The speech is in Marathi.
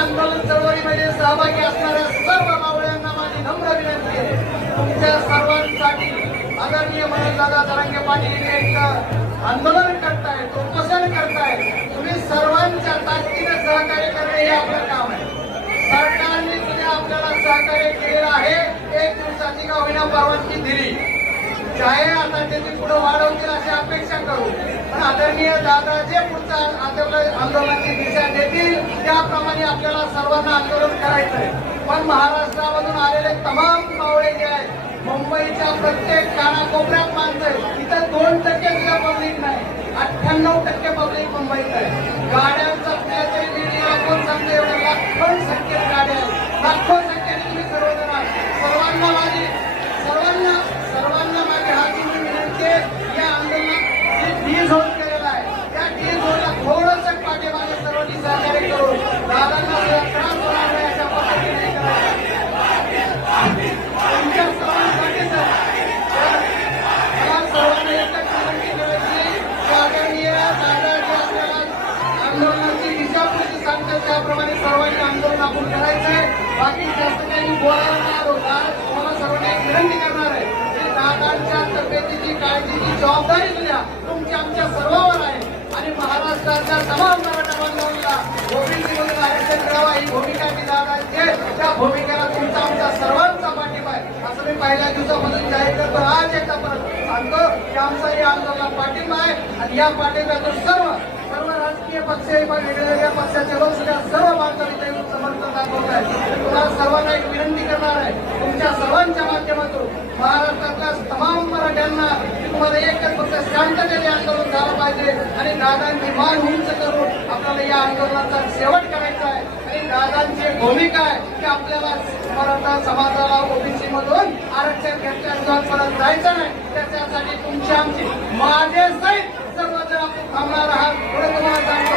आंदोलन चळवळीमध्ये सहभागी असणाऱ्या सर्व मावळ्यांना माझी नम्र विनंती आहे, तुमच्या सर्वांसाठी आदरणीय मनोजदादा जरांगे पाटील एक आंदोलन करताय, उपोषण करताय. तुम्ही सर्वांच्या ताकदीने सहकार्य करणे हे आपलं काम आहे. सरकारने सुद्धा आपल्याला सहकार्य केलेलं आहे. एक दिवसाची का होईना परवानगी दिली, चाहे आता त्याची पुढे वाढवतील अशी अपेक्षा करू, पण आदरणीय दादा जे पुढचा आंदोलनाची दिशा देतील त्याप्रमाणे आपल्याला सर्वांना आंदोलन करायचं आहे. पण महाराष्ट्रामधून आलेले तमाम मावळे जे आहेत, मुंबईच्या प्रत्येक कानाकोपऱ्यात माणसं आहेत. इथं 2% सुद्धा पब्लिक नाही, 98% पब्लिक मुंबईत आहे. गाड्यांचा कुठल्यातरी मीडिया कोण सांगते, एवढ्या लाखो संख्येत गाड्या आहेत, लाखो संख्येने तुम्ही सर्वजण सर्वांना माझी हात जोडून विनंती आहे. या आंदोलनात जे डी झोन केलेला आहे त्या डी झोनला थोडंसं पाठीमागे सर्वांनी सहकार्य करून दादांना त्रास होणार नाही अशा पद्धतीने तुमच्या सर्वांसाठी सर्वांना एकच विनंती करायची की आदरणीय दादा जे आपल्याला आंदोलनाची दिशा पुढची सांगतात त्याप्रमाणे सर्वांनी आंदोलन आपण करायचं आहे. बाकी जास्त काही बोलायला नाही आलो. तुम्हाला सर्वांना एक विनंती करणार आहे, दादांच्या तब्येतीची काळजीची जबाबदारी सुद्धा तुमची आमच्या सर्वांवर आहे. आणि महाराष्ट्राच्या तमाम मराठा बांधवांना ओबीसीमधून आरक्षण मिळावा ही भूमिका मी दादांची, त्या भूमिकेला तुमचा आमच्या सर्वांचा पाठिंबा आहे असं मी पहिल्या दिवसापासून जाहीर करतो. आज एकदा परत सांगतो की आमचा या आंदोलनाला पाठिंबा आहे आणि या पाठिंब्यातून सर्व राजकीय पक्ष, वेगवेगळ्या पक्षाचे लोक सुद्धा सर्व बांधवांनी समर्थन दाखवत आहेत. तुम्हाला सर्वांना एक विनंती करणार आहे, तुमच्या सर्वांच्या माध्यमातून महाराष्ट्रातल्या तमाम मराठ्यांना तुम्हाला एकच फक्त शांततेने आंदोलन झालं पाहिजे आणि दादांची मान उंच करून आपल्याला या आंदोलनाचा शेवट करायचा आहे. आणि दादांची एक भूमिका आहे की आपल्याला मराठा समाजाला ओबीसी मधून आरक्षण घेतल्याशिवाय परत जायचं नाही. त्याच्यासाठी तुमची आमची माझे सहित सर्वजण आपण थांबणार आहात एवढं तुम्हाला सांगतो.